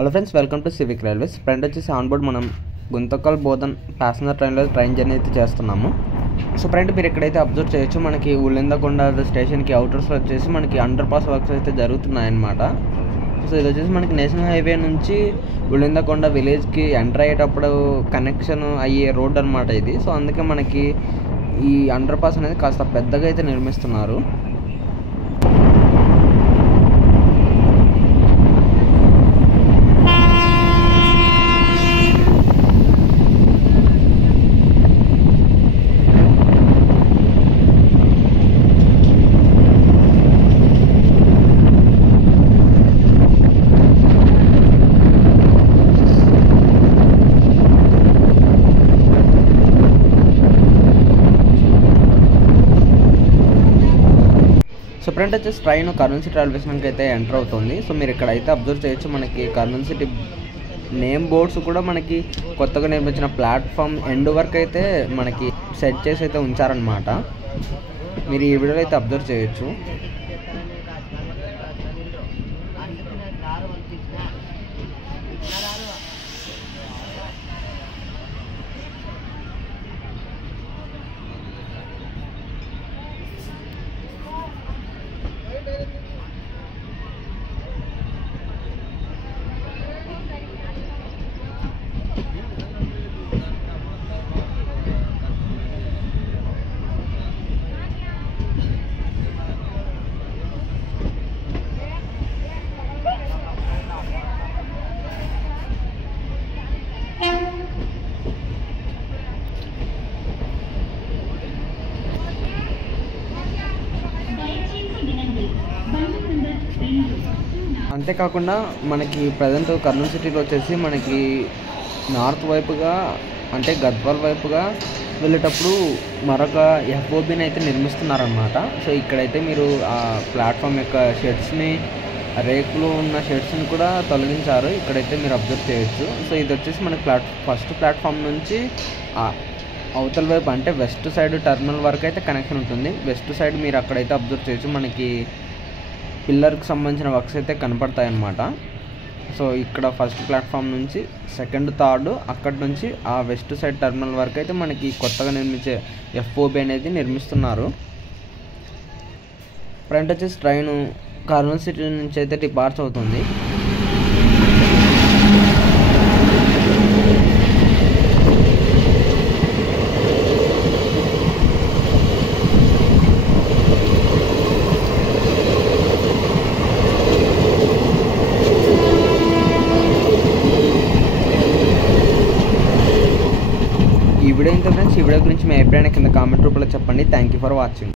Hello friends, welcome to civic railways. Friend వచ్చేసి onboard మనం Guntakal Bodhan passenger ట్రైన్లో ట్రైన్ జర్నీ అయితే చేస్తున్నాము. సో ఫ్రెండ్, మీరు ఎక్కడైతే అబ్జర్వ్ చేయొచ్చు, మనకి ఉళ్ళిందకొండ స్టేషన్కి అవుటర్స్లో వచ్చేసి మనకి అండర్ పాస్ వర్క్స్ అయితే జరుగుతున్నాయన్నమాట. సో ఇది వచ్చేసి మనకి నేషనల్ హైవే నుంచి ఉళ్ళిందకొండ విలేజ్కి ఎంటర్ అయ్యేటప్పుడు కనెక్షన్ అయ్యే రోడ్ అనమాట ఇది. సో అందుకే మనకి ఈ అండర్ పాస్ అనేది కాస్త పెద్దగా అయితే నిర్మిస్తున్నారు. సో ఫ్రెండ్ వచ్చేసి ట్రైన్ కర్నూలు సిటీ రైల్వే స్టేషన్కి అయితే ఎంటర్ అవుతుంది. సో మీరు ఇక్కడైతే అబ్జర్వ్ చేయొచ్చు, మనకి కర్నూలు సిటీ నేమ్ బోర్డ్స్ కూడా మనకి కొత్తగా నిర్మించిన ప్లాట్ఫామ్ ఎండ్ వరకు అయితే మనకి సెట్ చేసి అయితే ఉంచారనమాట. మీరు ఈ వీడియోలో అయితే అబ్జర్వ్ చేయొచ్చు. అంతేకాకుండా మనకి ప్రజెంట్ కర్నూలు సిటీలో వచ్చేసి మనకి నార్త్ వైపుగా అంటే గద్వాల్ వైపుగా వెళ్ళేటప్పుడు మరొక ఎఫ్ఓబిని అయితే నిర్మిస్తున్నారనమాట. సో ఇక్కడైతే మీరు ఆ ప్లాట్ఫామ్ యొక్క షెడ్స్ని, రేకులు ఉన్న షెడ్స్ని కూడా తొలగించారు. ఇక్కడైతే మీరు అబ్జర్వ్ చేయొచ్చు. సో ఇది వచ్చేసి మనకి ఫస్ట్ ప్లాట్ఫామ్ నుంచి అవతల వైపు అంటే వెస్ట్ సైడ్ టర్మినల్ వరకు అయితే కనెక్షన్ ఉంటుంది. వెస్ట్ సైడ్ మీరు అక్కడైతే అబ్జర్వ్ చేయొచ్చు, మనకి పిల్లర్కి సంబంధించిన వర్క్స్ అయితే కనపడతాయి అన్నమాట. సో ఇక్కడ ఫస్ట్ ప్లాట్ఫామ్ నుంచి సెకండ్, థర్డ్ అక్కడి నుంచి ఆ వెస్ట్ సైడ్ టర్మినల్ వరకు అయితే మనకి కొత్తగా నిర్మించే ఎఫ్ఓబి అనేది నిర్మిస్తున్నారు. ఫ్రంట్ వచ్చేసి ట్రైన్ కర్నూలు సిటీ నుంచి అయితే డిపార్చ్ అవుతుంది. ఈ వీడియో ఇంత ఫ్రెండ్స్, ఈ వీడియో గురించి మీ అభిప్రాయాన్ని కింద కామెంట్ రూపంలో చెప్పండి. Thank you for watching.